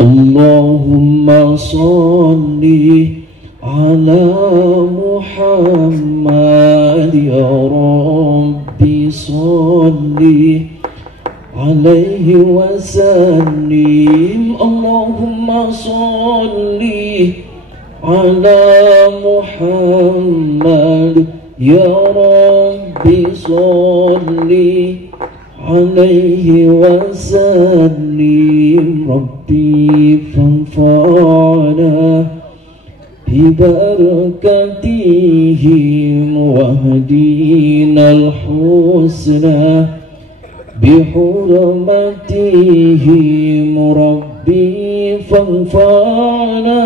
Allahumma sholli ala Muhammad ya Rabbi sholli alaihi wa sallim. Allahumma sholli ala Muhammad ya Rabbi sholli alaihi wa sallim. Rabbi fanfa'na bibarakatihim wahdinal husna bihurmatihim. Rabbi fanfa'na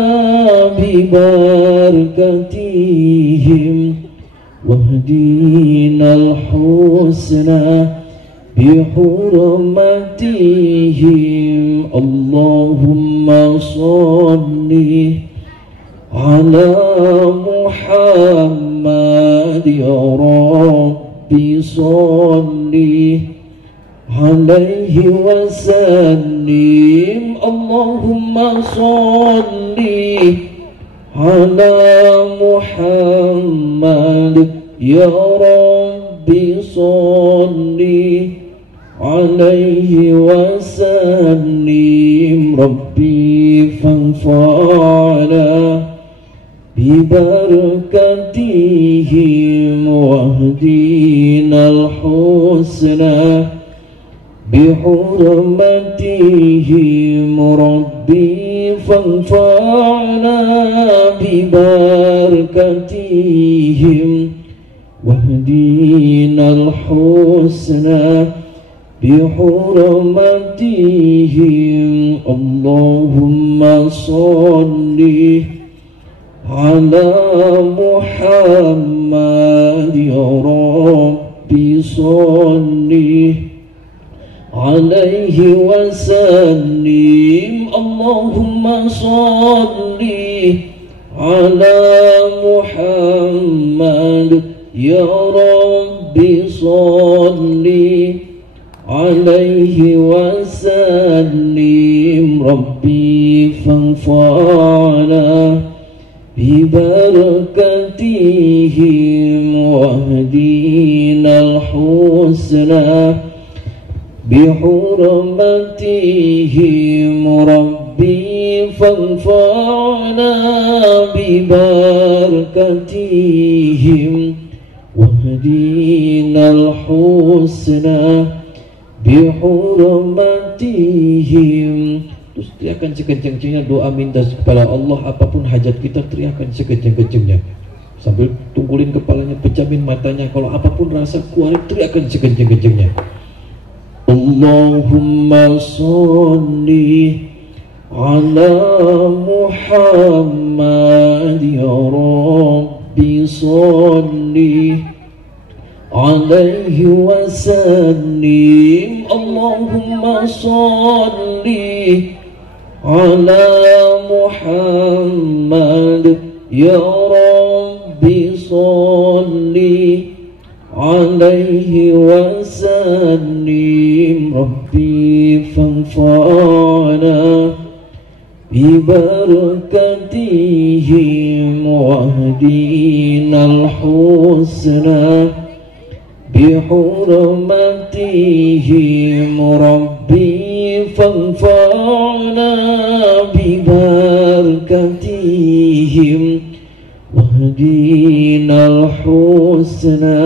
bibarakatihim wahdinal husna bihurmatihim. Allahumma sholli ala Muhammad ya Rabbi sholli alaihi wa sallim. Allahumma sholli ala Muhammad ya Rabbi sholli alaihi wa sallim. Rabbi fanfa'na bibarakatihim wahdinal husna bihurmatihim. Rabbi fanfa'na bibarakatihim wahdinal husna bihurmatihim. Allahumma sholli ala Muhammad ya Rabbi sholli alaihi wa sallim. Allahumma sholli ala Muhammad ya Rabbi sholli alaihi wa sallim. Rabbi fanfa'na bibarakatihim wahdinal husna bihurmatihim. Rabbi fanfa'na bibarakatihim wahdinal husna bihurmatihim. Terus teriakan sekencang-kencangnya doa minta kepada Allah, apapun hajat kita teriakan sekencang-kencangnya sambil tungkulin kepalanya, pecahin matanya. Kalau apapun rasa keluar teriakan sekencang-kencangnya. Allahumma sholli ala Muhammad ya Rabbi sholli alaihi wa sallim. Allahumma sholli ala Muhammad ya Rabbi sholli alaihi wa sallim. Rabbi fanfa'na bibarakatihim wahdinal husna bihurmatihim. Rabbi fanfa'na bibarakatihim wahdinal husna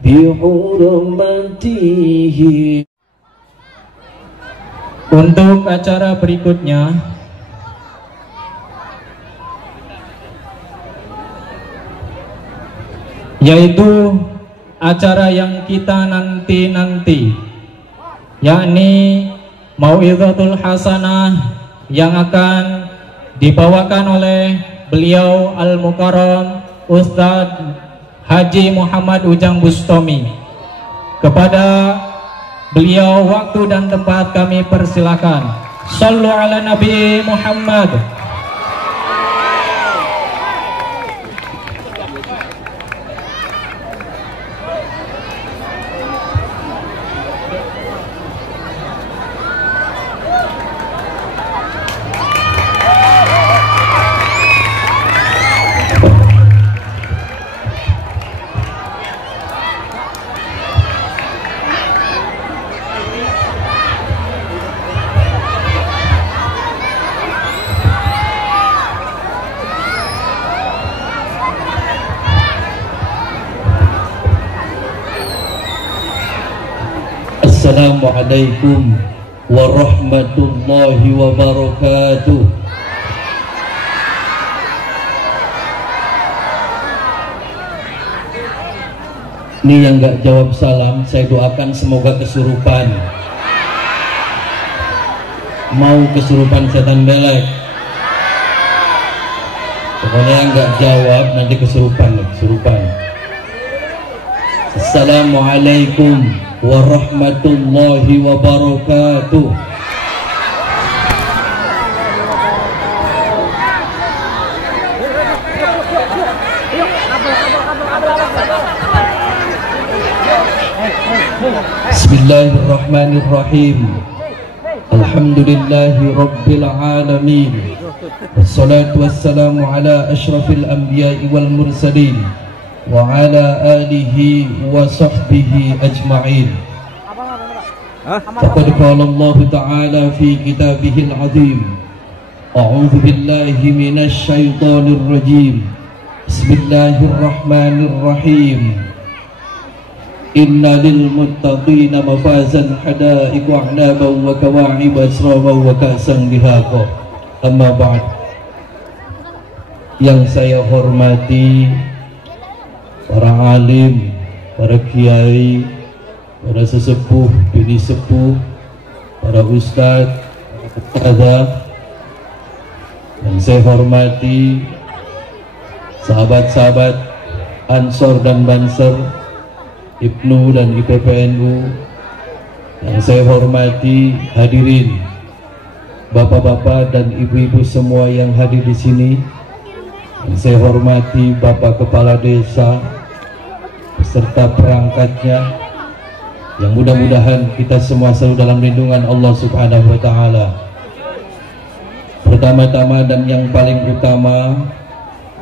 bihurmatihim. Untuk acara berikutnya yaitu acara yang kita nanti-nanti, yakni Mau'izatul Hasanah yang akan dibawakan oleh beliau Al-Mukarram Ustadz Haji Muhammad Ujang Bustami. Kepada beliau waktu dan tempat kami persilakan. Shallu ala Nabi Muhammad. Assalamualaikum warahmatullahi wabarakatuh. Ini yang gak jawab salam, saya doakan semoga kesurupan. Mau kesurupan setan belek. Pokoknya yang gak jawab nanti kesurupan. Assalamualaikum warahmatullahi wabarakatuh. Bismillahirrahmanirrahim. Alhamdulillahi rabbil alamin. Wassalatu wassalamu ala asyrafil anbiya'i wal mursalin wa ala alihi wa sahbihi ajma'in. Faqad qala Allah ta'ala fi kitabihil azim. A'udzu billahi minasy syaithanir rajim. Bismillahirrahmanirrahim. Inna lil muttaqina mafazan hadaiq wa a'naban wa kawa'ib asraban wa ka'san dihaqa. Amma ba'd. Yang saya hormati para alim, para kiai, para sesepuh, bini sepuh, para ustadz, para ustadzah, dan saya hormati sahabat-sahabat Ansor dan Banser, Ibnu dan IPPNU, yang saya hormati hadirin bapak-bapak dan ibu-ibu semua yang hadir di sini, yang saya hormati Bapak Kepala Desa beserta perangkatnya, yang mudah-mudahan kita semua selalu dalam lindungan Allah Subhanahu wa Ta'ala. Pertama-tama dan yang paling utama,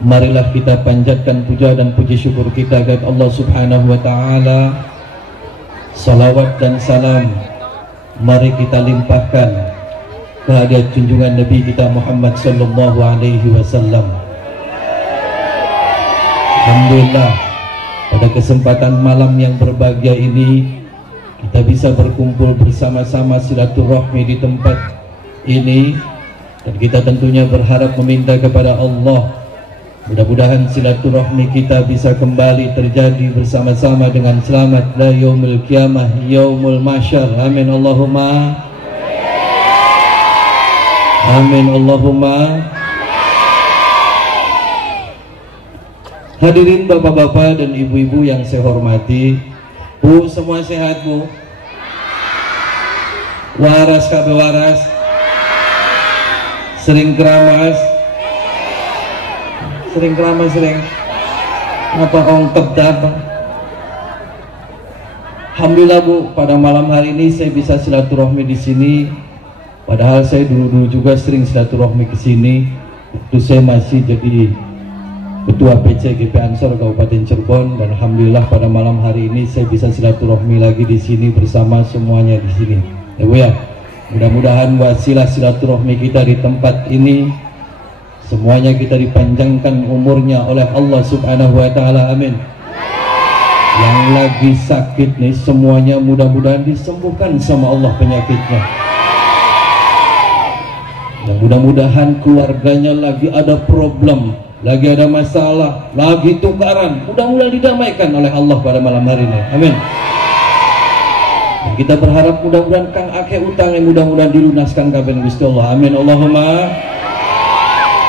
marilah kita panjatkan puja dan puji syukur kita kepada Allah Subhanahu wa Ta'ala. Salawat dan salam mari kita limpahkan kehadirat junjungan Nabi kita Muhammad sallallahu alaihi wasallam. Alhamdulillah, pada kesempatan malam yang berbahagia ini kita bisa berkumpul bersama-sama silaturahmi di tempat ini, dan kita tentunya berharap meminta kepada Allah mudah-mudahan silaturahmi kita bisa kembali terjadi bersama-sama dengan selamat la yaumul qiyamah yaumul mahsyar. Amin Allahumma amin Allahumma. Hadirin bapak-bapak dan ibu-ibu yang saya hormati, Bu, semua sehat Bu? Waras kabeh waras? Sering keramas? Sering keramas sering? Apa ongkep datang? Alhamdulillah Bu, pada malam hari ini saya bisa silaturahmi di sini. Padahal saya dulu juga sering silaturahmi ke sini. Waktu saya masih jadi Ketua PC GP Ansor Kabupaten Cirebon, dan alhamdulillah pada malam hari ini saya bisa silaturahmi lagi di sini bersama semuanya di sini. Ya Bu ya, mudah-mudahan wasilah silaturahmi kita di tempat ini semuanya kita dipanjangkan umurnya oleh Allah Subhanahu wa Ta'ala. Amin. Yang lagi sakit nih semuanya mudah-mudahan disembuhkan sama Allah penyakitnya. Yang mudah-mudahan keluarganya lagi ada problem, lagi ada masalah, lagi tukaran, mudah-mudahan didamaikan oleh Allah pada malam hari ini. Amin. Dan kita berharap mudah-mudahan kang akeh utangnya mudah-mudahan dilunaskan kabeh Gusti Allah. Amin Allahumma.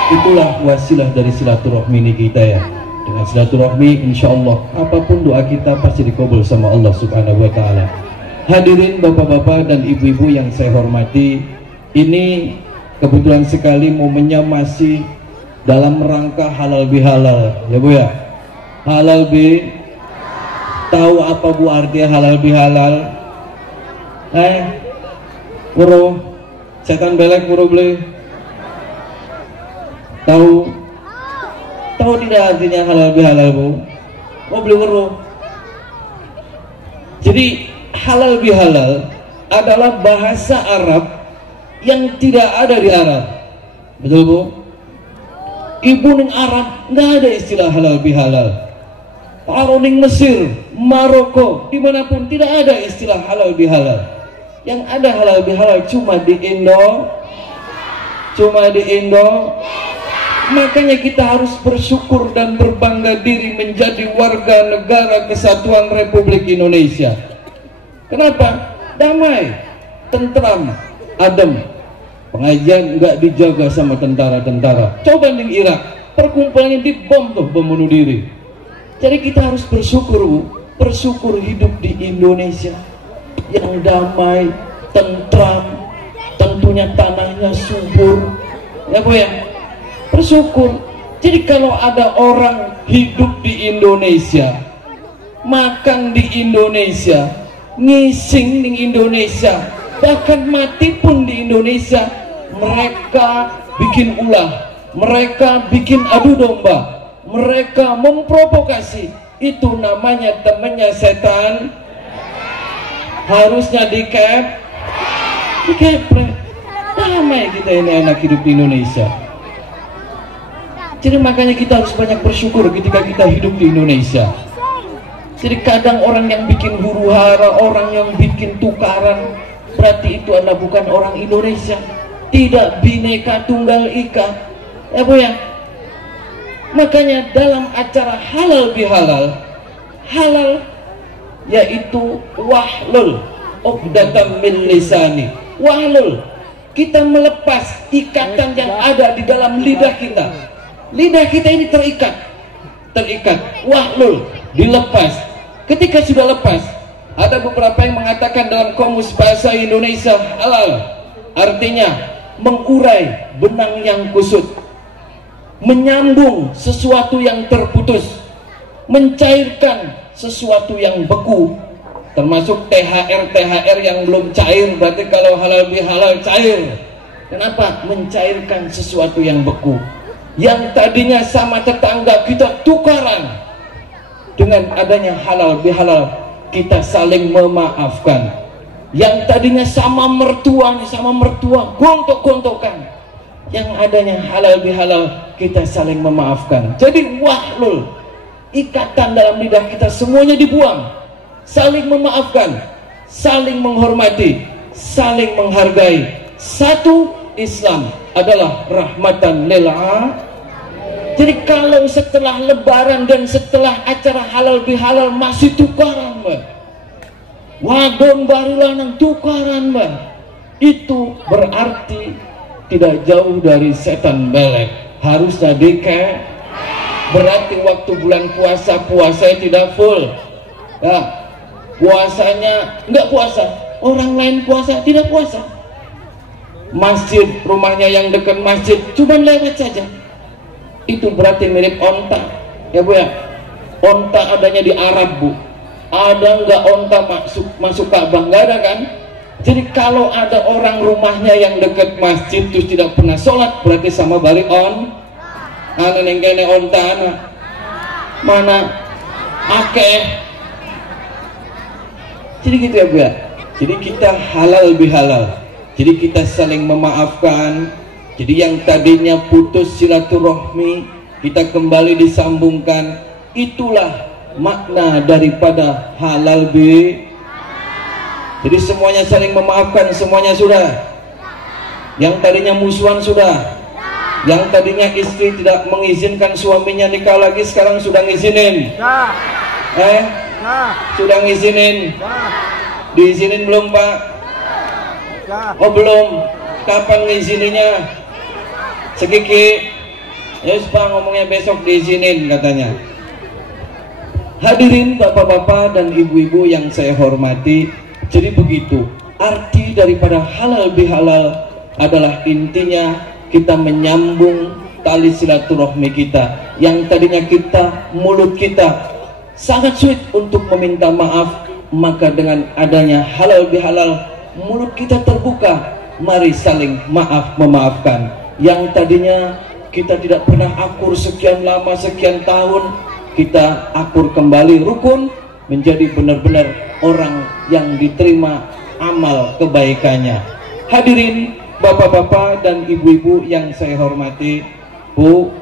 Itulah wasilah dari silaturahmi ini kita ya. Dengan silaturahmi insya Allah apapun doa kita pasti dikabul sama Allah Subhanahu wa Ta'ala. Hadirin bapak-bapak dan ibu-ibu yang saya hormati, ini kebetulan sekali momennya masih dalam rangka halal bihalal ya Bu ya. Halal bi, tahu apa Bu artinya halal bihalal? Bro, setan belek bro beli. Tahu tidak artinya halal bihalal Bu? Mau beli weruh. Jadi halal bihalal adalah bahasa Arab yang tidak ada di Arab. Betul Bu? Ibu ning Arab nggak ada istilah halal bihalal. Taruh ning Mesir, Maroko, dimanapun tidak ada istilah halal bihalal. Yang ada halal bihalal cuma di Indo, Makanya kita harus bersyukur dan berbangga diri menjadi warga negara kesatuan Republik Indonesia. Kenapa? Damai, tentram, adem. Pengajian nggak dijaga sama tentara-tentara. Coba di Irak, perkumpulannya dibom tuh, bom bunuh diri. Jadi kita harus bersyukur hidup di Indonesia yang damai, tentram, tentunya tanahnya subur, ya Bu ya. Bersyukur. Jadi kalau ada orang hidup di Indonesia, makan di Indonesia, ngising di Indonesia, bahkan mati pun di Indonesia, mereka bikin ulah, mereka bikin adu domba, mereka memprovokasi, itu namanya temannya setan. Harusnya dikeprek. Damai kita ini anak hidup di Indonesia. Jadi makanya kita harus banyak bersyukur ketika kita hidup di Indonesia. Jadi kadang orang yang bikin huru hara, orang yang bikin tukaran, berarti itu adalah bukan orang Indonesia. Tidak Bhinneka Tunggal Ika, ya Bu ya. Makanya dalam acara halal bihalal, halal yaitu wahlul uqdatam min lisani. Wahlul, kita melepas ikatan yang ada di dalam lidah kita. Lidah kita ini terikat, wahlul, dilepas. Ketika sudah lepas, ada beberapa yang mengatakan dalam kamus bahasa Indonesia halal artinya mengurai benang yang kusut, menyambung sesuatu yang terputus, mencairkan sesuatu yang beku, termasuk THR yang belum cair. Berarti kalau halal bihalal cair. Kenapa? Mencairkan sesuatu yang beku. Yang tadinya sama tetangga kita tukaran, dengan adanya halal bihalal kita saling memaafkan. Yang tadinya sama mertua gontok-gontokan, yang adanya halal bihalal kita saling memaafkan. Jadi wahlul, ikatan dalam lidah kita semuanya dibuang. Saling memaafkan, saling menghormati, saling menghargai. Satu, Islam adalah rahmatan lil alamin. Jadi kalau setelah lebaran dan setelah acara halal bihalal masih tukaran, Mbak, wadon baru lanang tukaran, Mbak, itu berarti tidak jauh dari setan belek. Harusnya berarti waktu bulan puasa, puasanya tidak full. Nah, puasanya enggak puasa, orang lain puasa tidak puasa. Masjid, rumahnya yang dekat masjid cuma lewat saja. Itu berarti mirip onta, ya Bu ya. Onta adanya di Arab, Bu. Ada nggak onta masuk Ka'bah? Nggak ada kan? Jadi kalau ada orang rumahnya yang dekat masjid terus tidak pernah sholat, berarti sama bari on. Nengkene onta mana akeh. Jadi gitu ya Bu ya. Jadi kita halal bihalal. Jadi kita saling memaafkan. Jadi yang tadinya putus silaturahmi kita kembali disambungkan. Itulah makna daripada halal bi. Jadi semuanya saling memaafkan, semuanya sudah. Yang tadinya musuhan sudah. Yang tadinya istri tidak mengizinkan suaminya nikah lagi, sekarang sudah ngizinin. Sudah ngizinin. Diizinin belum, Pak? Oh belum. Kapan ngizininya? Sekiki. Ya Pak, ngomongnya besok diizinin katanya. Hadirin bapak-bapak dan ibu-ibu yang saya hormati, jadi begitu arti daripada halal bihalal adalah intinya kita menyambung tali silaturahmi kita. Yang tadinya mulut kita sangat sulit untuk meminta maaf, maka dengan adanya halal bihalal mulut kita terbuka. Mari saling memaafkan. Yang tadinya kita tidak pernah akur sekian lama, sekian tahun, kita akur kembali, rukun, menjadi benar-benar orang yang diterima amal kebaikannya. Hadirin bapak-bapak dan ibu-ibu yang saya hormati, Bu,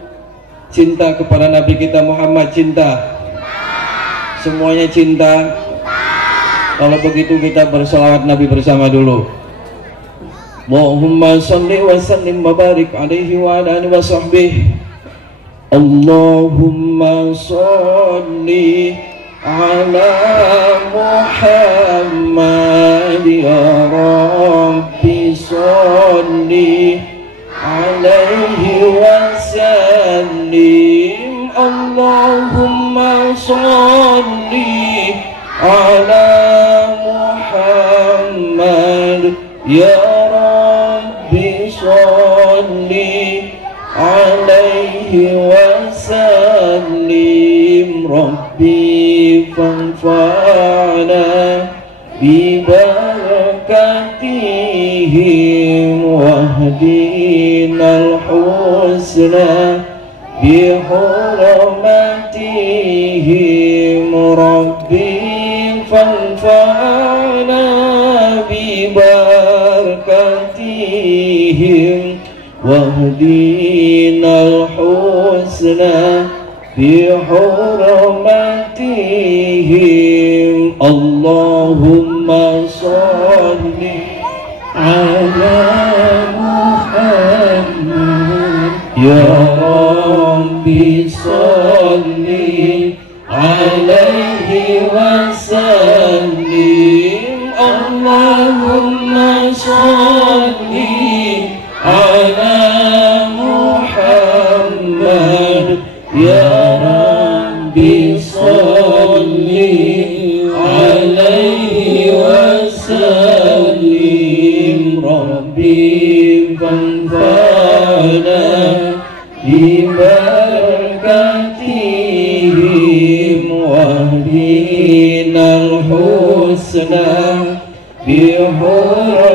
cinta kepada Nabi kita Muhammad, cinta, semuanya cinta. Kalau begitu kita berselawat Nabi bersama dulu. Allahumma salli wa sallim wa barik alaihi wa ala alihi wa sahbihi. Allahumma salli ala Muhammad ya Rabbi salli alaihi wa sallim. Allahumma salli ala Muhammad ya Rabbi salli alaihi wa sallim. Rabbi fanfa'na bi barakatihim wahdinal husna bi hurmatihim. Rabbi fanfa'na bi barakatihim wahdinal husna bi hurmatihim. Allahumma salli ala Muhammad ya Rabbi salli alaihi wa sallim. Allahumma salli ala Muhammad ya Rabbi salli alaihi wa sallim. Rabbi fanfa'na bi barakatihim wahdinal husna bi hurmatihim.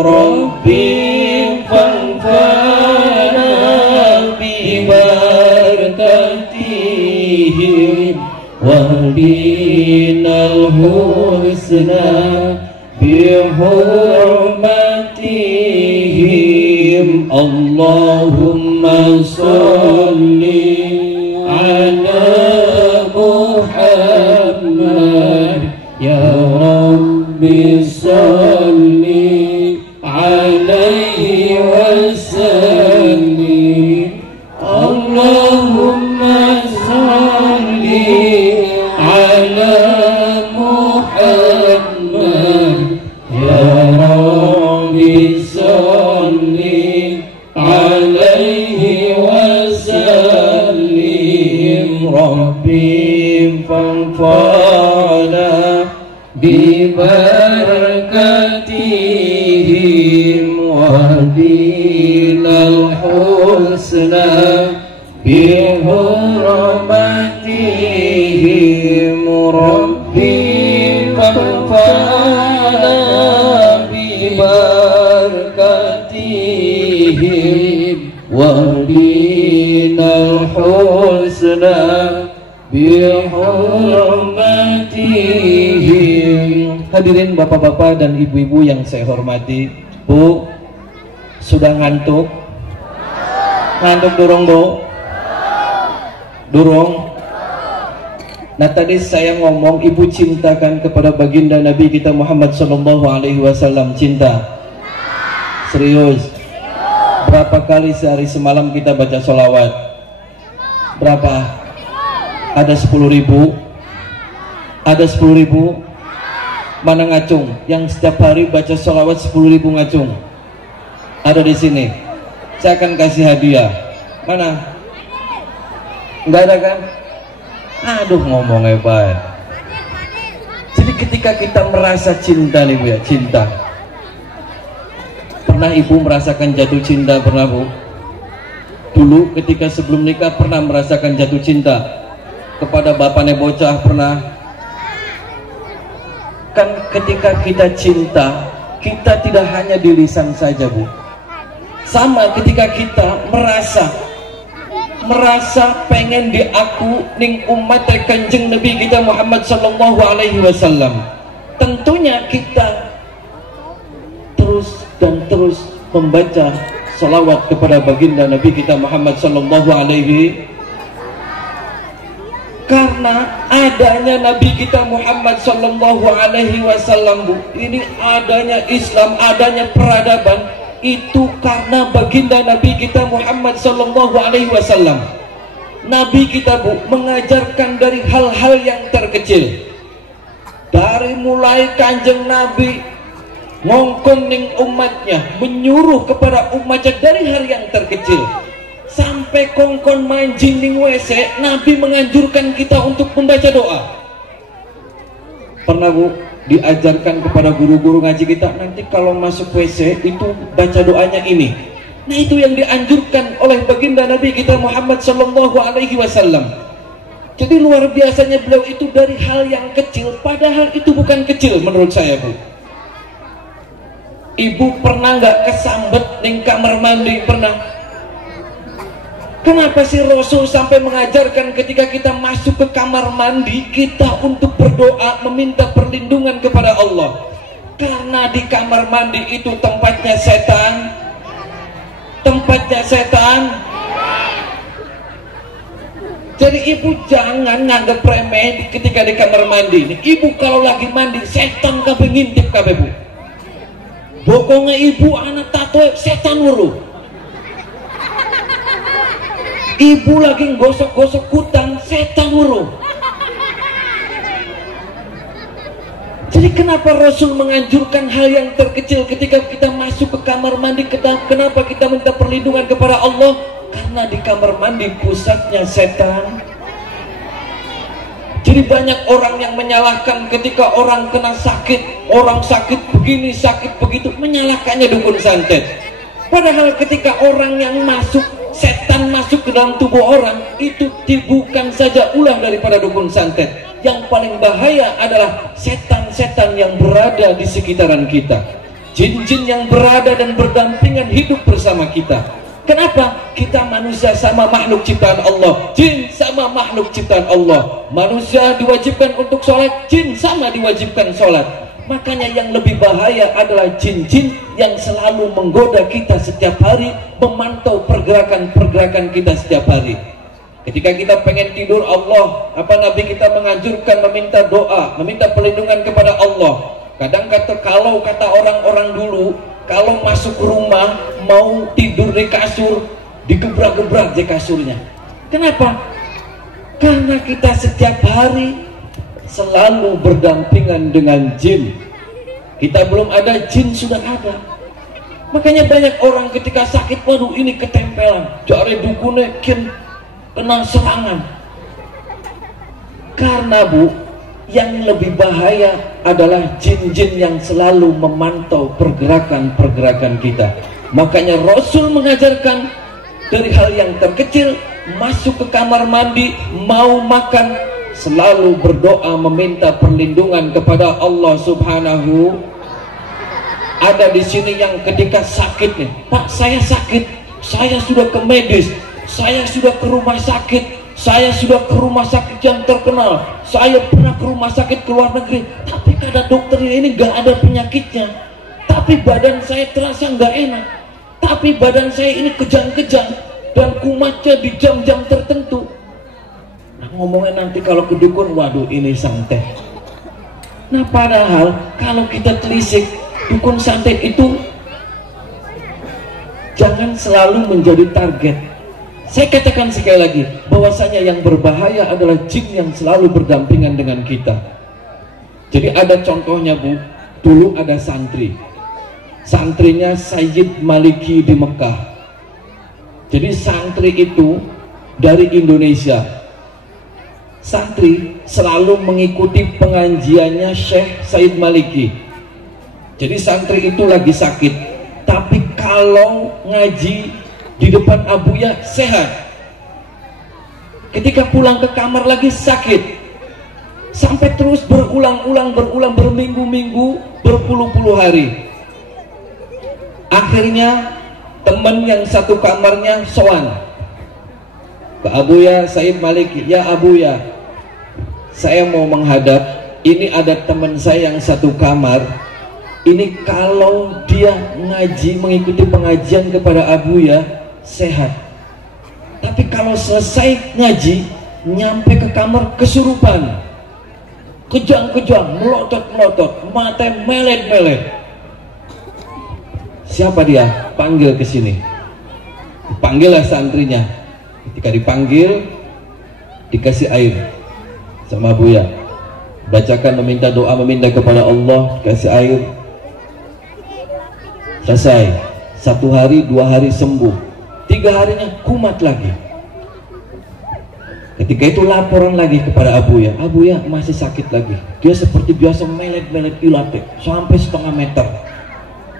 Rabbi fanfa'na bi barakatihim wahdinal husna bi hurmatihim. Allahumma salli ala Muhammad ya Rabbi salli alaihi wa sallim. Allahumma salli ala Muhammad ya Rabbi salli alaihi wa sallim. Rabbi fanfa'na bi barakatihim wahdinal husna bi hurmatihim. Rabbi fanfa'na bi barakatihim wahdinal husna bi hurmatihim. Hadirin bapak-bapak dan ibu-ibu yang saya hormati, Bu, sudah ngantuk? Ngantuk durung, Bu? Durung? Nah, tadi saya ngomong ibu cintakan kepada baginda Nabi kita Muhammad sallallahu alaihi wasallam. Cinta? Serius? Berapa kali sehari semalam kita baca sholawat? Berapa? Ada 10.000? Ada 10.000? Mana ngacung? Yang setiap hari baca sholawat 10.000 ngacung? Ada di sini. Saya akan kasih hadiah. Mana? Enggak ada kan? Aduh, ngomong hebat. Jadi ketika kita merasa cinta nih Bu ya, cinta. Pernah ibu merasakan jatuh cinta? Pernah Bu? Dulu ketika sebelum nikah pernah merasakan jatuh cinta kepada bapaknya bocah? Pernah? Kan ketika kita cinta, kita tidak hanya di lisan saja Bu. Sama ketika kita merasa pengen diaku ning umat Kanjeng Nabi kita Muhammad sallallahu alaihi wasallam. Tentunya kita terus dan terus membaca salawat kepada baginda Nabi kita Muhammad sallallahu alaihi, karena ada adanya Nabi kita Muhammad sallallahu alaihi wasallam, Bu. Ini adanya Islam, adanya peradaban itu karena baginda Nabi kita Muhammad sallallahu alaihi wasallam. Nabi kita, Bu, mengajarkan dari hal-hal yang terkecil. Dari mulai Kanjeng Nabi ngongkon ning umatnya, menyuruh kepada umatnya dari hal yang terkecil. Sampai kongkon mancing ning WC, Nabi menganjurkan kita untuk membaca doa. Pernah, Bu, diajarkan kepada guru-guru ngaji kita, nanti kalau masuk WC itu baca doanya ini. Nah, itu yang dianjurkan oleh baginda Nabi kita Muhammad sallallahu alaihi wasallam. Jadi luar biasanya beliau itu dari hal yang kecil, padahal itu bukan kecil menurut saya, Bu. Ibu pernah nggak kesambet ning kamar mandi? Pernah. Kenapa sih Rasul sampai mengajarkan ketika kita masuk ke kamar mandi kita untuk berdoa meminta perlindungan kepada Allah? Karena di kamar mandi itu tempatnya setan. Tempatnya setan. Jadi ibu jangan nganggap remeh ketika di kamar mandi. Ibu kalau lagi mandi setan kabeh ngintip kabeh, Bu. Bokongnya ibu anak tato setan wuru. Ibu lagi gosok-gosok kutang, setan wuru. Jadi kenapa Rasul menganjurkan hal yang terkecil ketika kita masuk ke kamar mandi? Kenapa kita minta perlindungan kepada Allah? Karena di kamar mandi pusatnya setan. Jadi banyak orang yang menyalahkan ketika orang kena sakit, orang sakit begini, sakit begitu, menyalahkannya dukun santet. Padahal ketika orang yang masuk, setan masuk ke dalam tubuh orang, itu bukan saja ulah daripada dukun santet. Yang paling bahaya adalah setan-setan yang berada di sekitaran kita, jin-jin yang berada dan berdampingan hidup bersama kita. Kenapa? Kita manusia sama makhluk ciptaan Allah, jin sama makhluk ciptaan Allah. Manusia diwajibkan untuk sholat, jin sama diwajibkan sholat. Makanya yang lebih bahaya adalah jin-jin yang selalu menggoda kita setiap hari, memantau pergerakan-pergerakan kita setiap hari. Ketika kita pengen tidur, Nabi kita menganjurkan meminta doa, meminta perlindungan kepada Allah. Kadang kalau kata orang-orang dulu, kalau masuk rumah mau tidur di kasur, digebrak-gebrak di kasurnya. Kenapa? Karena kita setiap hari selalu berdampingan dengan jin. Kita belum ada, jin sudah ada. Makanya banyak orang ketika sakit, waduh ini ketempelan, jare dukune kena serangan. Karena, Bu, yang lebih bahaya adalah jin-jin yang selalu memantau pergerakan-pergerakan kita. Makanya Rasul mengajarkan dari hal yang terkecil, masuk ke kamar mandi, mau makan, selalu berdoa meminta perlindungan kepada Allah Subhanahu. Ada di sini yang ketika sakit nih, Pak saya sakit, saya sudah ke medis, saya sudah ke rumah sakit, saya sudah ke rumah sakit yang terkenal, saya pernah ke rumah sakit ke luar negeri, tapi kata dokternya ini gak ada penyakitnya, tapi badan saya terasa gak enak, tapi badan saya ini kejang-kejang dan kumatnya di jam-jam tertentu. Ngomongnya nanti kalau ke dukun, waduh ini santet. Nah padahal kalau kita telisik, dukun santet itu jangan selalu menjadi target. Saya katakan sekali lagi, bahwasanya yang berbahaya adalah jin yang selalu berdampingan dengan kita. Jadi ada contohnya, Bu, dulu ada santri, santrinya Sayyid Maliki di Mekah. Jadi santri itu dari Indonesia. Santri selalu mengikuti pengajiannya Syekh Sayyid Maliki. Jadi santri itu lagi sakit, tapi kalau ngaji di depan abuya sehat. Ketika pulang ke kamar lagi sakit. Sampai terus berulang-ulang berminggu-minggu, berpuluh-puluh hari. Akhirnya teman yang satu kamarnya sowan ke Abuya Sayyid Maliki, ya Abuya, saya mau menghadap, ini ada teman saya yang satu kamar, ini kalau dia ngaji, mengikuti pengajian kepada Abuya sehat, tapi kalau selesai ngaji nyampe ke kamar kesurupan. kejang-kejang, melotot-melotot, mata melet-melet. Siapa dia? Panggil ke sini. Panggillah santrinya. Ketika dipanggil, dikasih air sama Buya, bacakan, meminta doa, meminta kepada Allah, kasih air. Selesai. 1 hari, 2 hari sembuh, 3 harinya kumat lagi. Ketika itu laporan lagi kepada Abuya, Abuya masih sakit lagi. Dia seperti biasa melet-melet ilate sampai setengah meter.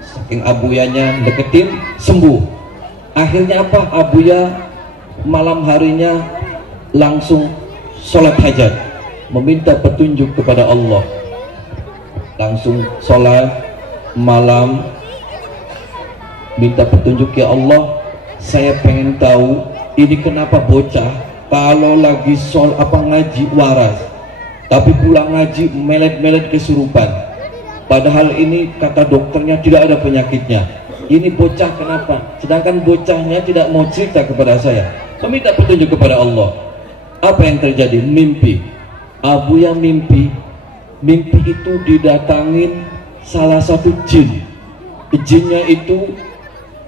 Saking Abuyanya deketin, sembuh. Akhirnya apa? Abuya malam harinya langsung sholat hajat, meminta petunjuk kepada Allah. Langsung sholat malam, minta petunjuk, ya Allah, saya pengen tahu ini kenapa bocah kalau lagi ngaji waras, tapi pulang ngaji melet-melet kesurupan. Padahal ini kata dokternya tidak ada penyakitnya. Ini bocah kenapa? Sedangkan bocahnya tidak mau cerita kepada saya. Meminta petunjuk kepada Allah. Apa yang terjadi? Mimpi. Abuya mimpi. Mimpi itu didatangin salah satu jin. Jinnya itu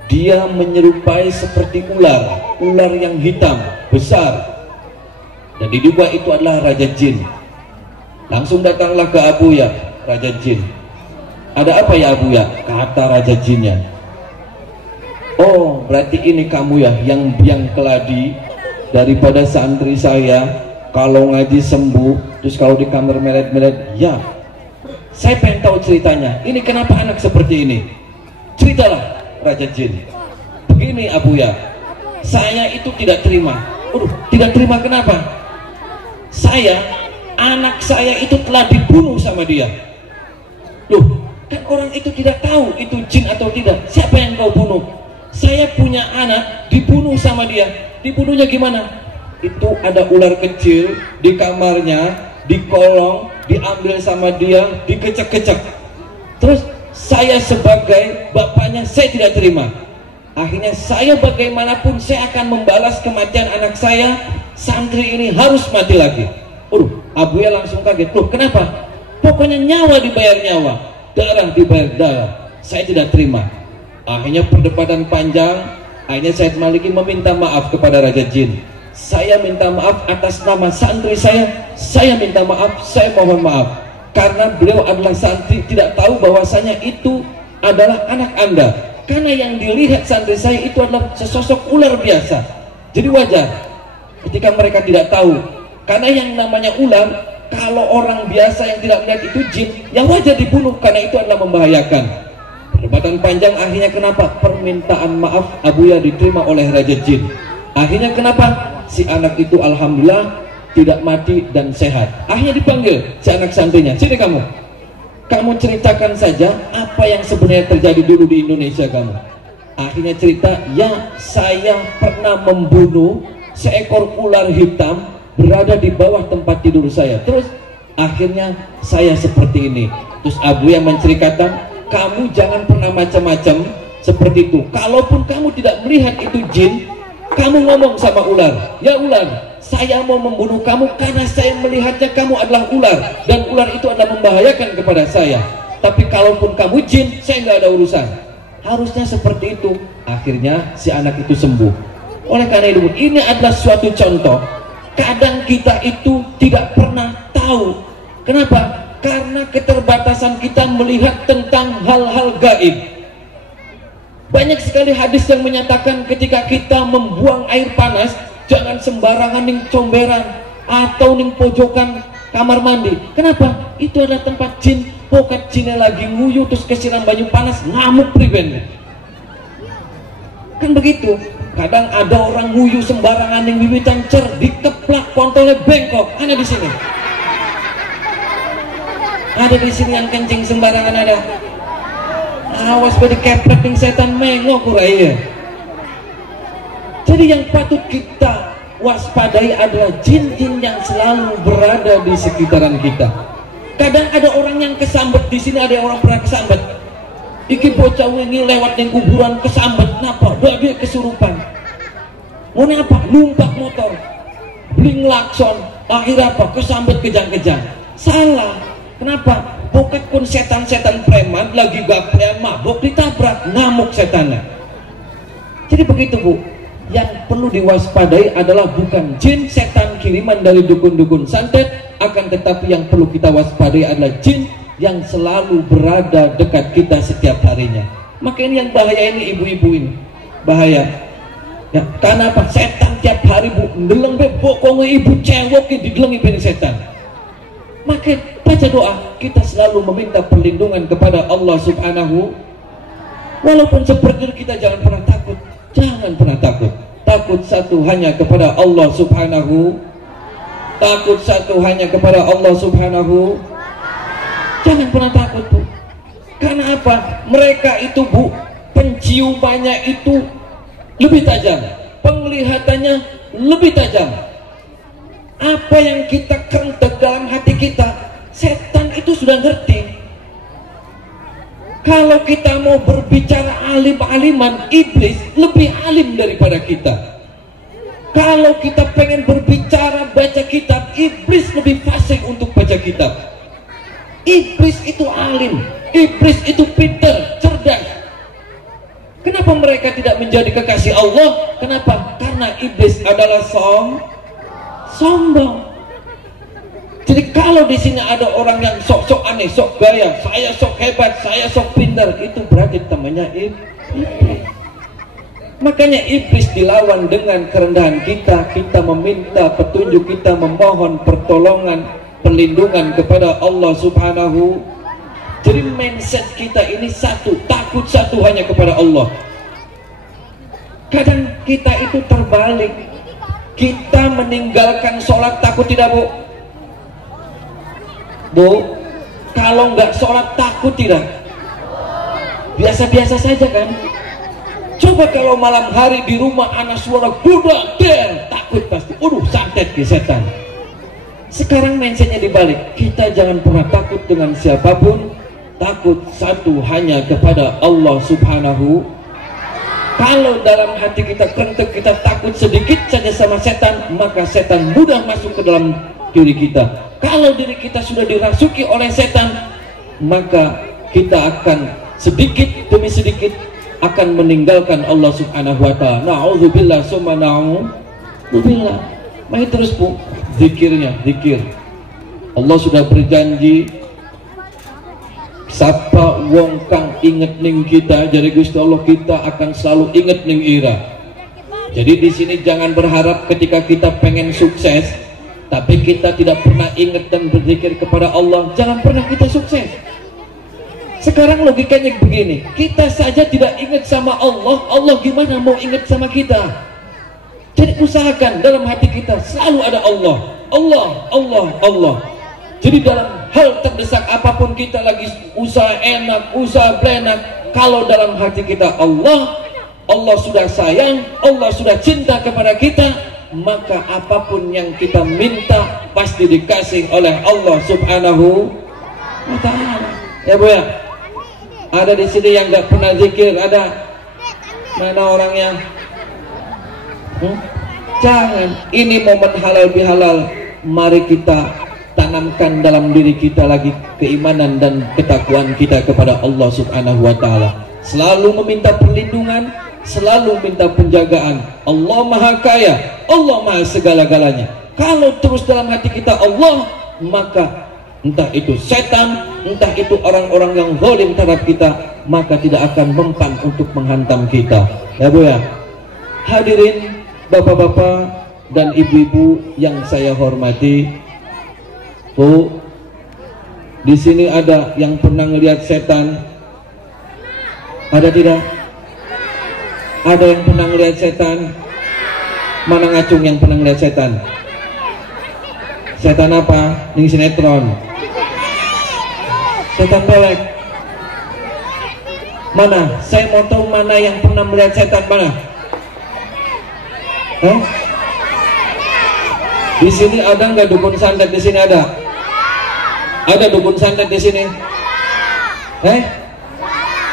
dia menyerupai seperti ular, ular yang hitam besar, dan diduga itu adalah raja jin. Langsung datanglah ke Abuya, raja jin. Ada apa ya Abuya? Kata raja jinnya, oh berarti ini kamu ya yang keladi daripada santri saya, kalau ngaji sembuh, terus kalau di kamar melet-melet. Ya, saya pengen tahu ceritanya, ini kenapa anak seperti ini? Ceritalah raja jin. Begini Abuya, saya itu tidak terima. Tidak terima kenapa? Anak saya itu telah dibunuh sama dia. Loh, kan orang itu tidak tahu itu jin atau tidak. Siapa yang kau bunuh? Saya punya anak dibunuh sama dia. Dibunuhnya gimana? Itu ada ular kecil di kamarnya, di kolong, diambil sama dia, dikecek-kecek. Terus saya sebagai bapaknya, saya tidak terima. Akhirnya saya bagaimanapun saya akan membalas kematian anak saya. Santri ini harus mati lagi. Abuya langsung kaget. Loh, kenapa? Pokoknya nyawa dibayar nyawa, darah dibayar darah. Saya tidak terima. Akhirnya perdebatan panjang. Akhirnya Said Maliki meminta maaf kepada Raja Jin. Saya minta maaf atas nama santri saya minta maaf, saya mohon maaf. Karena beliau adalah santri, tidak tahu bahwasanya itu adalah anak Anda. Karena yang dilihat santri saya itu adalah sesosok ular biasa. Jadi wajar ketika mereka tidak tahu. Karena yang namanya ular, kalau orang biasa yang tidak melihat itu jin, yang wajar dibunuh karena itu adalah membahayakan. Perdebatan panjang, akhirnya kenapa? Permintaan maaf Abuya diterima oleh Raja Jin. Akhirnya kenapa? Si anak itu alhamdulillah tidak mati dan sehat. Akhirnya dipanggil si anak santrinya, sini kamu ceritakan saja apa yang sebenarnya terjadi dulu di Indonesia kamu. Akhirnya cerita, ya saya pernah membunuh seekor ular hitam berada di bawah tempat tidur saya. Terus akhirnya saya seperti ini. Terus Abuya menceritakan, kamu jangan pernah macam-macam seperti itu. Kalaupun kamu tidak melihat itu jin, kamu ngomong sama ular, ya ular, saya mau membunuh kamu karena saya melihatnya kamu adalah ular, dan ular itu adalah membahayakan kepada saya. Tapi kalaupun kamu jin, saya nggak ada urusan. Harusnya seperti itu. Akhirnya si anak itu sembuh. Oleh karena itu, ini adalah suatu contoh. Kadang kita itu tidak pernah tahu. Kenapa? Karena keterbatasan kita melihat tentang hal-hal gaib. Banyak sekali hadis yang menyatakan ketika kita membuang air panas, jangan sembarangan ning comberan atau ning pojokan kamar mandi. Kenapa? Itu adalah tempat jin. Pokat jinnya lagi nguyu terus kesiram banyu panas, ngamuk priben. Kan begitu. Kadang ada orang nguyu sembarangan ning wiwitan cer, dikeplak kontolnya bengkok. Ada di sini. Ada di sini yang kencing sembarangan ada. Awas pada keplek ning setan mengok kuraya. Jadi yang patut kita waspadai adalah jin-jin yang selalu berada di sekitaran kita. Kadang ada orang yang kesambet di sini, ada orang pernah kesambet. Iki bocah wingi lewat ning kuburan kesambet, napa? Dia kesurupan. Mau apa? Numpak motor, bling lakson, akhir apa? Kesambet kejang-kejang. Salah. Kenapa? Bukan pun setan-setan preman lagi gaplian mabuk ditabrak, ngamuk setannya. Jadi begitu Bu. Yang perlu diwaspadai adalah bukan jin setan kiriman dari dukun-dukun santet, akan tetapi yang perlu kita waspadai adalah jin yang selalu berada dekat kita setiap harinya. Maka ini yang bahaya, ini ibu-ibu ini bahaya. Ya, karena apa? Setan tiap hari Bu ndeleng be pokoknya ibu cewek didelengi ben setan. Maka baca doa, kita selalu meminta perlindungan kepada Allah Subhanahu. Walaupun seperti itu kita jangan pernah takut. Jangan pernah takut. Takut satu hanya kepada Allah Subhanahu. Takut satu hanya kepada Allah Subhanahu. Jangan pernah takut Bu. Karena apa? Mereka itu Bu, penciumannya itu lebih tajam, penglihatannya lebih tajam. Apa yang kita kerentek dalam hati kita, setan itu sudah ngerti. Kalau kita mau berbicara alim-aliman, iblis lebih alim daripada kita. Kalau kita pengen berbicara baca kitab, iblis lebih fasih untuk baca kitab. Iblis itu alim, iblis itu pintar, cerdas. Kenapa mereka tidak menjadi kekasih Allah? Kenapa? Karena iblis adalah sombong. Jadi kalau di sini ada orang yang sok-sok aneh, sok gaya, saya sok hebat, saya sok pintar, itu berarti temannya iblis. Makanya iblis dilawan dengan kerendahan kita. Kita meminta petunjuk, kita memohon pertolongan, perlindungan kepada Allah Subhanahu. Jadi mindset kita ini satu, takut satu hanya kepada Allah. Kadang kita itu terbalik. Kita meninggalkan sholat takut tidak Bu? Bu, kalau nggak sholat takut tidak? Biasa-biasa saja kan? Coba kalau malam hari di rumah anak suara kuda der, takut pasti. Santet ke setan. Sekarang mindsetnya dibalik. Kita jangan pernah takut dengan siapapun. Takut satu hanya kepada Allah Subhanahu. Kalau dalam hati kita kentek, kita takut sedikit saja sama setan, maka setan mudah masuk ke dalam diri kita. Kalau diri kita sudah dirasuki oleh setan, maka kita akan sedikit demi sedikit akan meninggalkan Allah Subhanahu wa ta'ala. Na'udzubillah summa na'udzubillah. Mari terus Bu, zikirnya, zikir. Allah sudah berjanji, sapa wong kang inget ning kita, jadi Gusti Allah kita akan selalu inget ning ira. Jadi di sini jangan berharap ketika kita pengen sukses, tapi kita tidak pernah ingat dan berzikir kepada Allah, jangan pernah kita sukses. Sekarang logikanya begini, kita saja tidak ingat sama Allah, Allah gimana mau ingat sama kita? Jadi usahakan dalam hati kita selalu ada Allah, Allah, Allah, Allah. Jadi dalam hal terdesak apapun kita lagi usaha enak, usaha belenak, kalau dalam hati kita Allah, Allah sudah sayang, Allah sudah cinta kepada kita, maka apapun yang kita minta pasti dikasih oleh Allah Subhanahu wa ta'ala. Ya Bu ya? Ada di sini yang nggak pernah zikir, ada? Mana orangnya? Jangan. Ini momen halal bihalal. Mari kita tanamkan dalam diri kita lagi keimanan dan ketakwaan kita kepada Allah Subhanahu wa ta'ala. Selalu meminta perlindungan, selalu minta penjagaan. Allah Maha Kaya, Allah Maha segala-galanya. Kalau terus dalam hati kita Allah, maka entah itu setan, entah itu orang-orang yang zalim terhadap kita, maka tidak akan mempan untuk menghantam kita. Ya Bu ya. Hadirin bapak-bapak dan ibu-ibu yang saya hormati, Bu, di sini ada yang pernah ngelihat setan? Ada tidak? Ada yang pernah ngelihat setan? Mana ngacung yang pernah ngelihat setan? Setan apa? Ning sinetron. Setan pelek. Mana? Saya mau tahu mana yang pernah melihat setan, mana? Di sini ada nggak dukun santet? Di sini ada? Ada dukun santet di sini?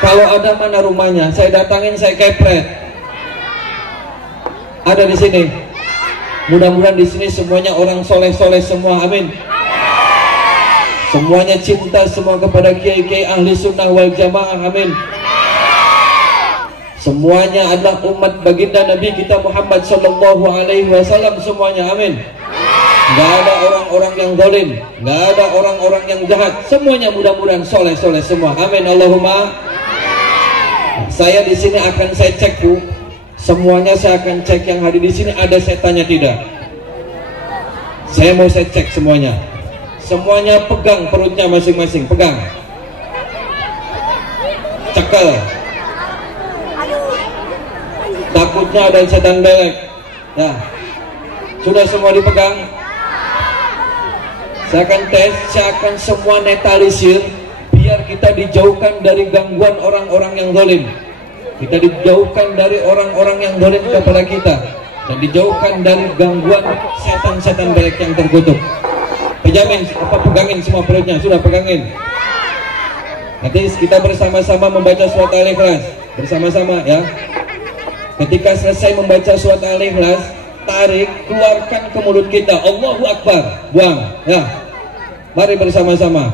Kalau ada mana rumahnya? Saya datangin, saya kepret. Ada di sini? Mudah-mudahan di sini semuanya orang soleh-soleh semua, amin. Semuanya cinta semua kepada kiai-kiai ahli sunnah wal jamaah, amin. Semuanya adalah umat baginda Nabi kita Muhammad sallallahu alaihi wasallam semuanya, amin. Gak ada orang-orang yang zalim, gak ada orang-orang yang jahat, semuanya mudah-mudahan soleh-soleh semua, amin. Allahumma. Saya di sini akan saya cek, Bu. Semuanya saya akan cek yang hadir di sini, ada setannya tidak? Saya mau saya cek semuanya. Semuanya pegang perutnya masing-masing, pegang. Cekel. Takutnya ada setan belek. Nah, sudah semua dipegang. Saya akan tes, saya akan semua netralisir, biar kita dijauhkan dari gangguan orang-orang yang zalim. Kita dijauhkan dari orang-orang yang zalim kepada kita, dan dijauhkan dari gangguan setan-setan belek yang terkutuk. Pejamin, pegangin semua perutnya, sudah pegangin. Nanti kita bersama-sama membaca surat Al-Ikhlas bersama-sama ya. Ketika selesai membaca surat Al-Ikhlas, tarik, keluarkan ke mulut kita, Allahu Akbar, buang ya. Mari bersama-sama.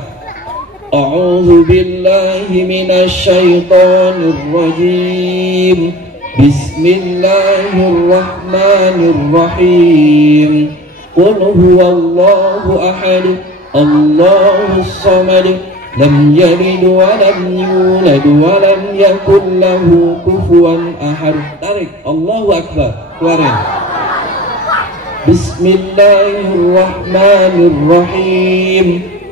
A'udzu billahi minasyaitonir rajim. Bismillahirrahmanirrahim. Qul huwallahu ahad, Allahus samad, lam yalid wa lam yulad wa lam yakul lahu kufuwan ahad. Tarik, Allahu Akbar, keluarin. Bismillahirrahmanirrahim.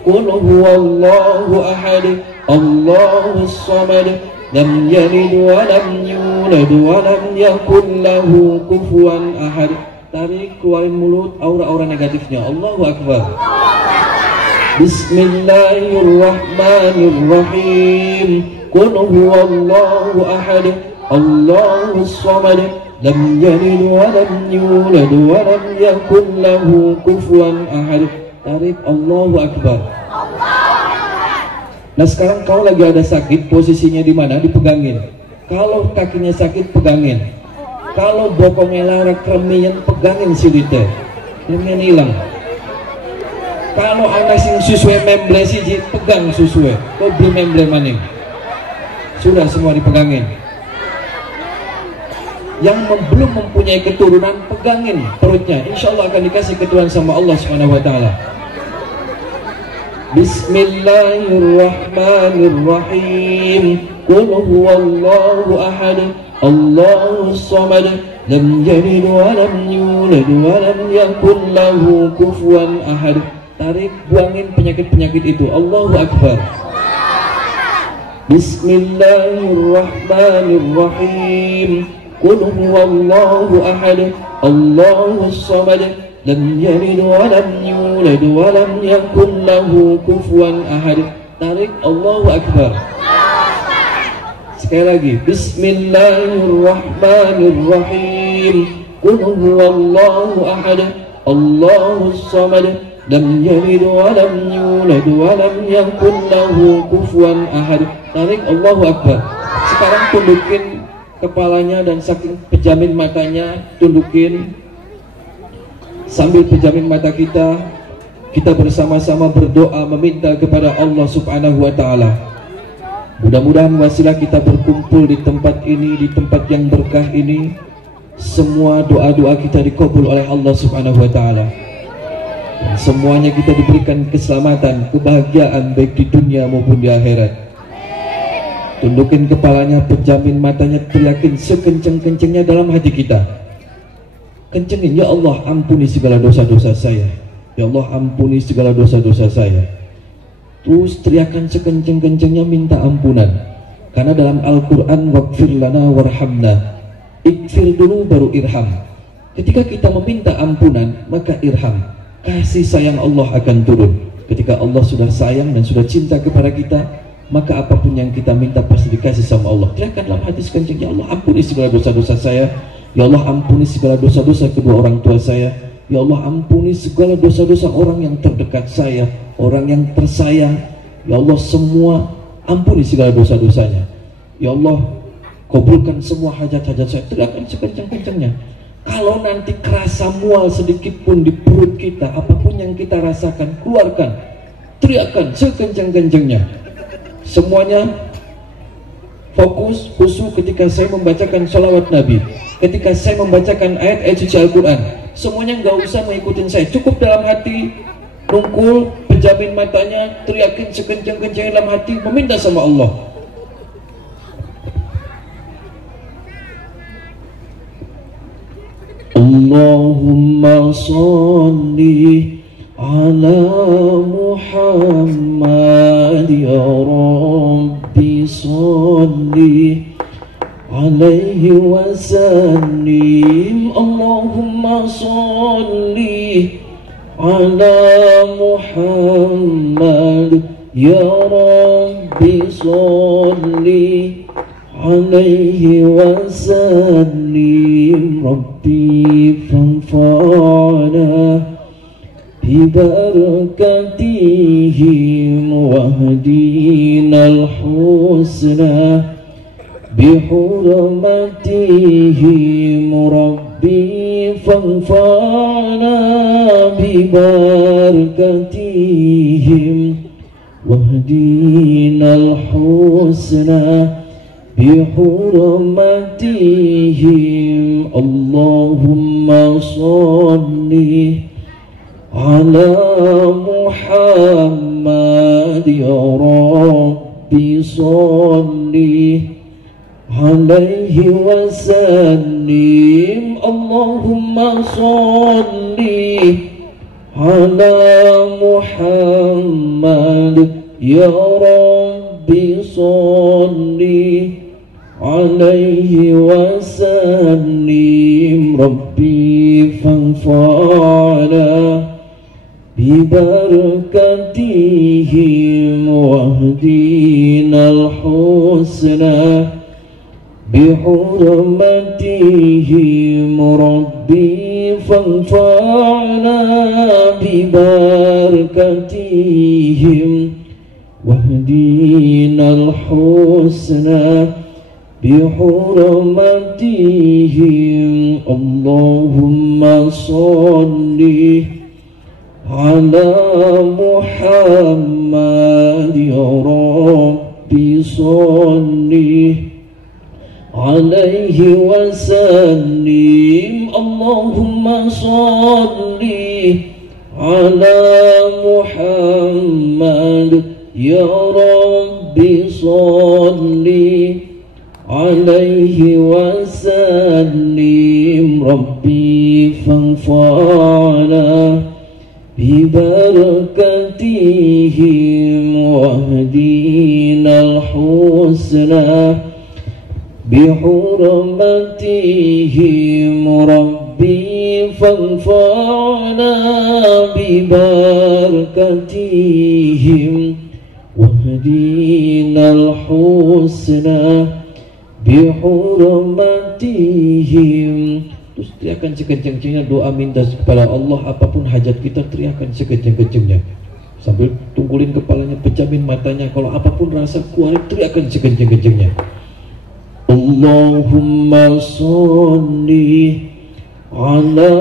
Qul huwallahu ahad, Allahus samad, lam yalid wa lam yulad wa lam yakul lahu kufuwan ahad. Tarik, keluarin mulut, aura-aura negatifnya. Allahu Akbar. Bismillahirrahmanirrahim. Qul huwallahu ahad, Allahus samad, lam yalid wa lam yulad wa lam yakul lahu kufuwan ahad. Tarik, Allahu Akbar. Nah sekarang kalau lagi ada sakit, posisinya di mana? Dipegangin. Kalau kakinya sakit, pegangin. Kalau bokongnya lara kremian, pegangin silite, kremian hilang. Kalau anak sing susue memble siji, pegang susue, kau beli memble maning. Sudah semua dipegangin. Yang belum mempunyai keturunan, pegangin perutnya. Insya Allah akan dikasih keturunan sama Allah Subhanahu Wa Taala. Bismillahirrahmanirrahim. Qul huwallahu ahad, Allahus samad, lam yalid wa lam yulad wa lam yakul lahu kufuwan ahad. Tarik, buangin penyakit-penyakit itu. Allahu Akbar. Bismillahirrahmanirrahim. Qul huwallahu ahad, Allahus samad, lam yalid wa lam yulad wa lam yakul lahu kufuwan ahad. Tarik, Allahu Akbar. Sekali lagi, Bismillahirrahmanirrahim. Qul huwallahu ahad, Allahus samad, lam yalid wa lam yulad wa lam yakul lahu kufuwan ahad. Tarik, Allahu Akbar. Sekarang tundukin kepalanya dan saking pejamin matanya, tundukin. Sambil pejamin mata kita bersama-sama berdoa meminta kepada Allah Subhanahu wa Ta'ala. Mudah-mudahan wasilah kita berkumpul di tempat ini, di tempat yang berkah ini, semua doa-doa kita dikabul oleh Allah Subhanahu wa Ta'ala. Dan semuanya kita diberikan keselamatan, kebahagiaan baik di dunia maupun di akhirat. Tundukin kepalanya, pejamin matanya, teriakin sekencang-kencangnya dalam hati kita. Kencengin, ya Allah ampuni segala dosa-dosa saya, ya Allah ampuni segala dosa-dosa saya. Terus teriakan sekencang-kencangnya minta ampunan. Karena dalam Al-Quran, waqfir lana warhamna, ikfir dulu baru irham. Ketika kita meminta ampunan, maka irham, kasih sayang Allah akan turun. Ketika Allah sudah sayang dan sudah cinta kepada kita, maka apapun yang kita minta pasti dikasih sama Allah. Teriakan dalam hati sekencang, ya Allah ampuni segala dosa-dosa saya, ya Allah ampuni segala dosa-dosa kedua orang tua saya, ya Allah ampuni segala dosa-dosa orang yang terdekat saya, orang yang tersayang, ya Allah semua ampuni segala dosa-dosanya, ya Allah kabulkan semua hajat-hajat saya. Teriakan sekencang-kencangnya. Kalau nanti kerasa mual sedikit pun di perut kita, apapun yang kita rasakan, keluarkan. teriakan sekencang-kencangnya. Semuanya fokus, khusyuk ketika saya membacakan sholawat Nabi, ketika saya membacakan ayat-ayat suci Al-Quran. Semuanya nggak usah mengikutin saya, cukup dalam hati, nungkul, pejamin matanya, teriakin sekencang-kencangnya dalam hati, meminta sama Allah. Allahumma sholli ala Muhammad ya Rabbi sholli alaihi wa sallim. Allahumma sholli ala Muhammad ya Rabbi sholli alaihi wa sallim. Rabbi fanfa'na bibarakatihim wahdinal husna bihurmatihim. Rabbi fanfa'na bibarakatihim wahdinal husna bihurmatihim. Allahumma sholli ala Muhammad ya Rabbi sholli alaihi wa sallim. Allahumma sholli ala Muhammad ya Rabbi sholli alaihi wa sallim. Rabbi fanfa'na bibarakatihim wahdinal husna bihurmatihim. Rabbi fanfa'na bibarakatihim wahdinal husna bihurmatihim. Allahumma sholli ala Muhammad ya Rabbi sholli alaihi wa sallim. Allahumma sholli ala Muhammad ya Rabbi sholli alaihi wa sallim. Rabbi fanfa'na bibarakatihim wahdinal husna bihurmatihim. Rabbi fanfa'na bibarakatihim wahdinal husna bihurmatihim. Terus teriakan sekencang-kencangnya doa minta kepada Allah, apapun hajat kita teriakan sekencang-kencangnya, sambil tungkulin kepalanya, pejamin matanya. Kalau apapun rasa keluar, teriakan sekencang-kencangnya. Allahumma sholli ala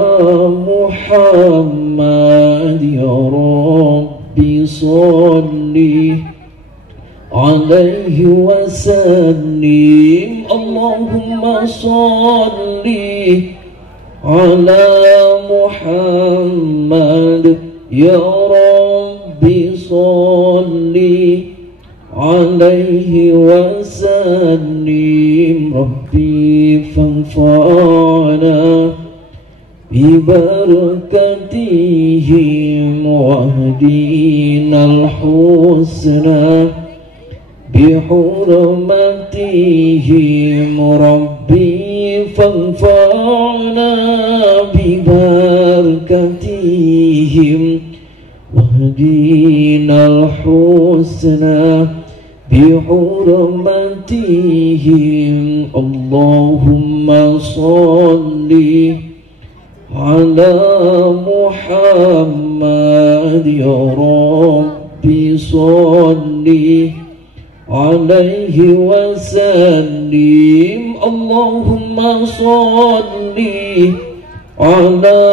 Muhammad ya Rabbi sholli alaihi wa sallim. Allahumma sholli ala Muhammad ya Rabbi sholli alaihi wa sallim. Rabbi fanfa'na bibarakatihim wahdinal husna bihurmatihim. Rabbi fanfa'na bibarakatihim wahdinal husna bihurmatihim. Allahumma sholli ala Muhammad ya Rabbi sholli alaihi wa sallim. Allahumma sholli ala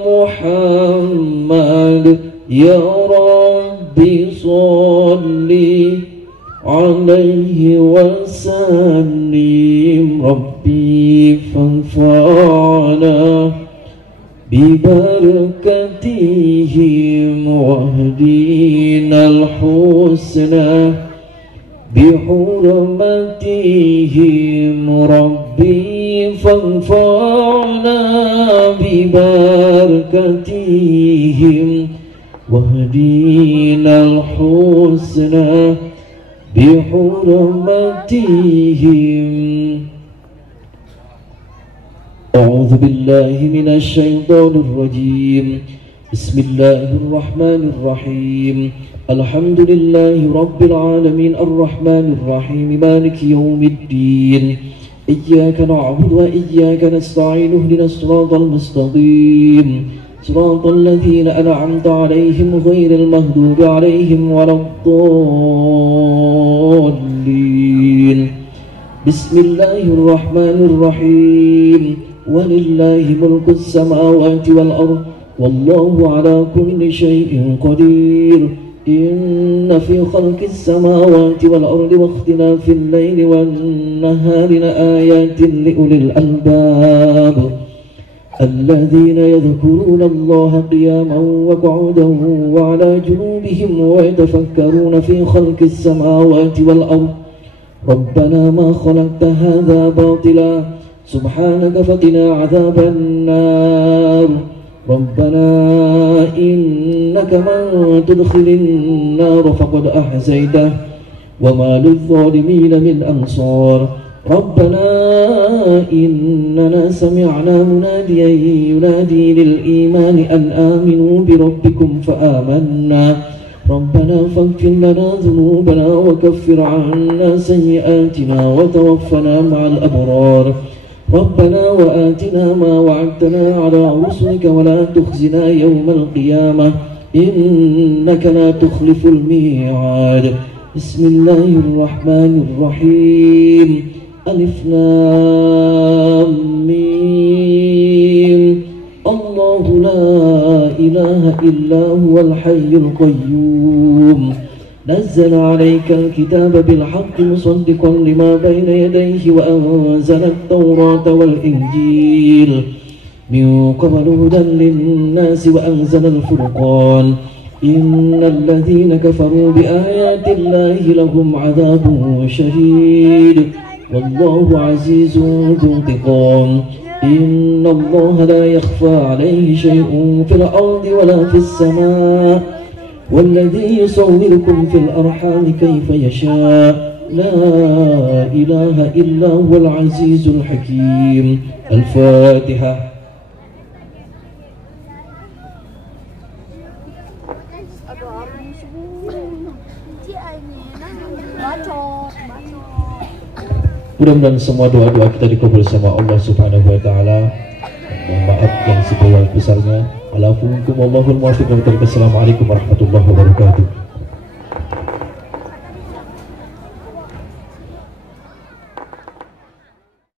Muhammad ya Rabbi صلي عليه وسلم ربي فانفعنا ببركتهم واهدنا الحسنى بحرمتهم ربي فانفعنا ببركتهم واهدنا الحسنى بحرمتهم. أعوذ بالله من الشيطان الرجيم. بسم الله الرحمن الرحيم. الحمد لله رب العالمين الرحمن الرحيم مالك يوم الدين. إياك نعبد وإياك نستعين اهدنا الصراط المستقيم صراط الذين أنعمت عليهم غير المغضوب عليهم ولا الضالين. بسم الله الرحمن الرحيم. ولله ملك السماوات والأرض والله على كل شيء قدير. إن في خلق السماوات والأرض واختلاف الليل والنهار لآيات لأولي الألباب الذين يذكرون الله قياما وقعودا وعلى جنوبهم ويتفكرون في خلق السماوات والأرض ربنا ما خلقت هذا باطلا سبحانك فقنا عذاب النار. ربنا إنك من تدخل النار فقد أحزيته وما للظالمين من أنصار. ربنا إننا سمعنا مناديا ينادي للإيمان أن آمنوا بربكم فآمنا. ربنا فاغفر لنا ذنوبنا وكفر عنا سيئاتنا وتوفنا مع الأبرار. ربنا وآتنا ما وعدتنا على رسلك ولا تخزنا يوم القيامة إنك لا تخلف الميعاد. بسم الله الرحمن الرحيم. ألف لام ميم. الله لا إله إلا هو الحي القيوم نزل عليك الكتاب بالحق مصدقا لما بين يديه وأنزل التوراة والإنجيل من قبل هدى للناس وأنزل الفرقان. إن الذين كفروا بآيات الله لهم عذاب شديد والله عزيز ذو انتقام. إن الله لا يخفى عليه شيء في الأرض ولا في السماء والذي يصوركم في الأرحام كيف يشاء لا إله إلا هو العزيز الحكيم. الفاتحة. Mudah-mudahan semua doa-doa kita dikabul sama Allah Subhanahu wa taala. Mohon maaf yang sebesar-besarnya. Assalamualaikum warahmatullahi wabarakatuh.